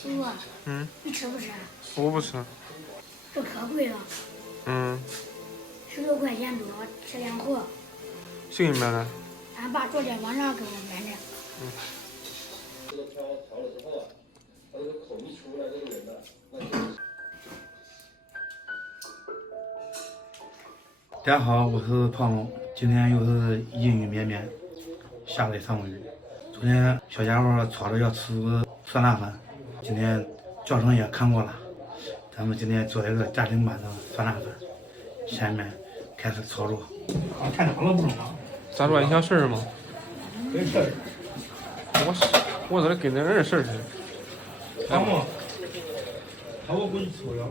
叔叔，你吃不吃？我不吃。这可贵了。16块钱多，吃2盒。谁给你买的？俺爸昨天晚上给我买的。这个调了之后啊，它这个口一出来，这个人呢，那就是。大家好，我是胖龙，今天又是阴雨绵绵，下了一场雨。昨天小家伙吵着要吃酸辣粉，今天教程也看过了，咱们今天做一个家庭版的酸辣粉。下面开始操作。太难了，不中啊？咋着？你想试试吗？没事儿。我这跟那人试试。好吗？好，我给你抽了。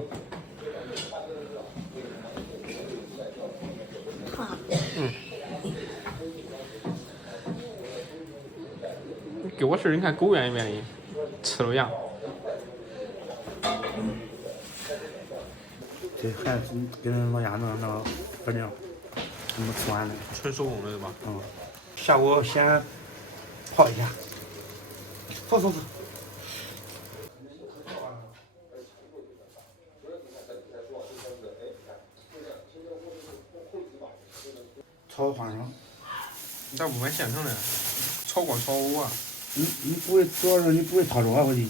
你给我试试，你看狗愿意不愿意吃了样？这还是跟老家那不一样，怎么吃完的？纯手工的对吧？下锅先泡一下。走。炒花生。你咋不买现成的？炒锅炒藕啊？你不会，主要是你不会操作啊！我的，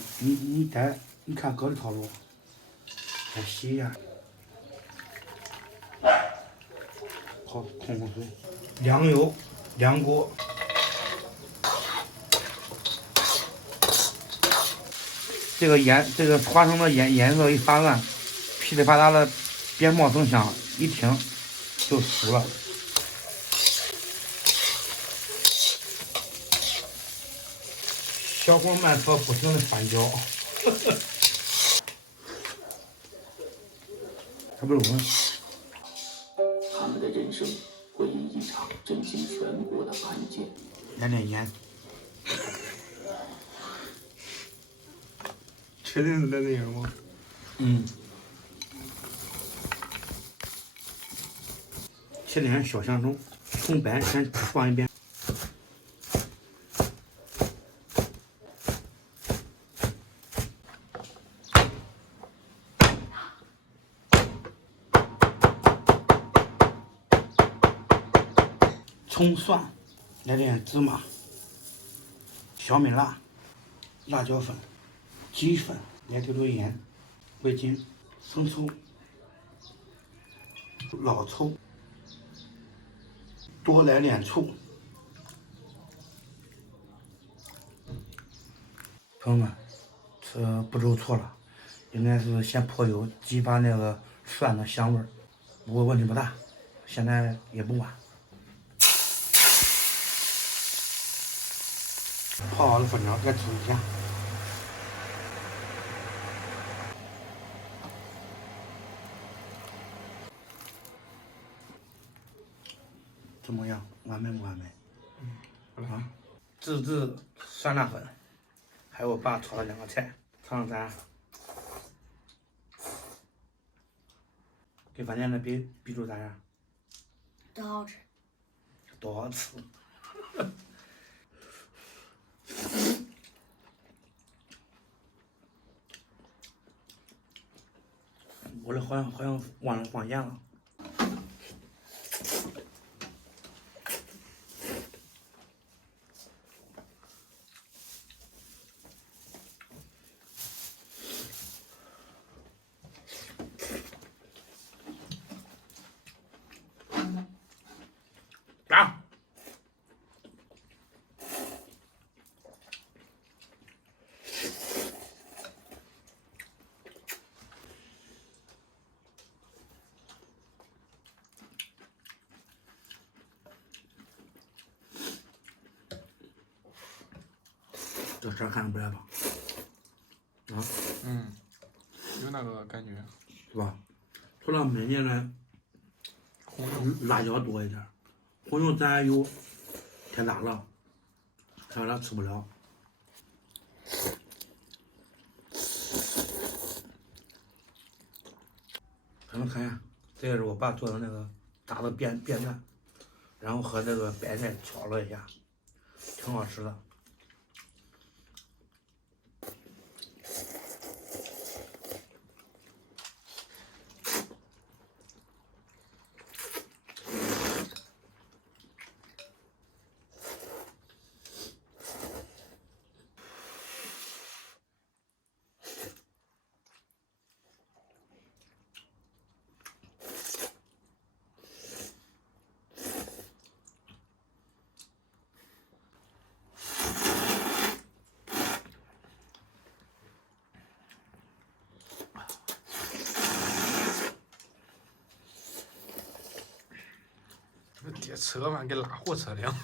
你看哥的操作，再洗一下，好，控水，凉油2锅，这个花生的颜色一发暗，噼里啪啦的鞭炮声响一停就熟了。小火慢炒，不停的翻搅。它不是他们的人生会因一场震惊全国的案件。来点盐。确定是在那个吗？切点小香葱，葱白先放一边。葱蒜，来点芝麻、小米辣、辣椒粉、鸡粉，来丢盐、味精、生抽、老抽，多来点醋。朋友们，这步骤错了，应该是先泼油，激发那个蒜的香味儿。不过问题不大，现在也不晚。泡好的粉条再煮一下，怎么样？完美不完美？自制酸辣粉，还有我爸炒了2个菜，尝尝咱。跟饭店的比出咋样？都好吃。都好吃。我这好像忘了放盐了。啊！这色看着不赖吧？有那个感觉，是吧？除了焖进来红油辣椒多一点，红油咱有太辣了，还有点吃不了。咱们看一下，这个是我爸做的那个炸的扁担，然后和这个白菜炒了一下，挺好吃的。吃个饭跟拉货吃的样。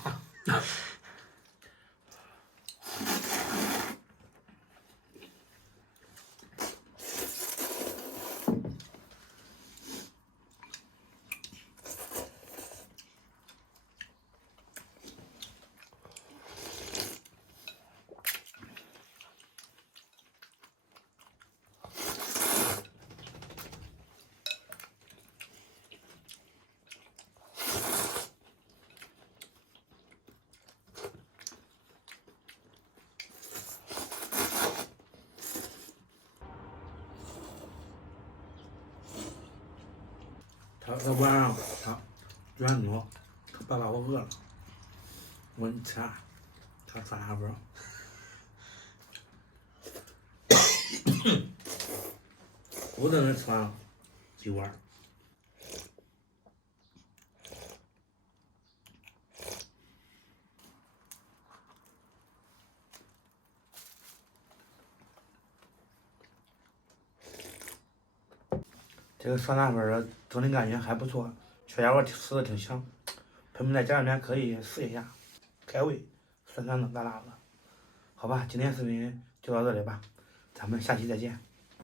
他晚上9点多，爸爸我饿了，我说你吃啥？他酸辣粉。我在那吃完了几碗。这个酸辣粉儿做的感觉还不错，小家伙吃的挺香，朋友们在家里面可以试一下，开胃，酸酸的辣辣的。好吧，今天视频就到这里吧，咱们下期再见。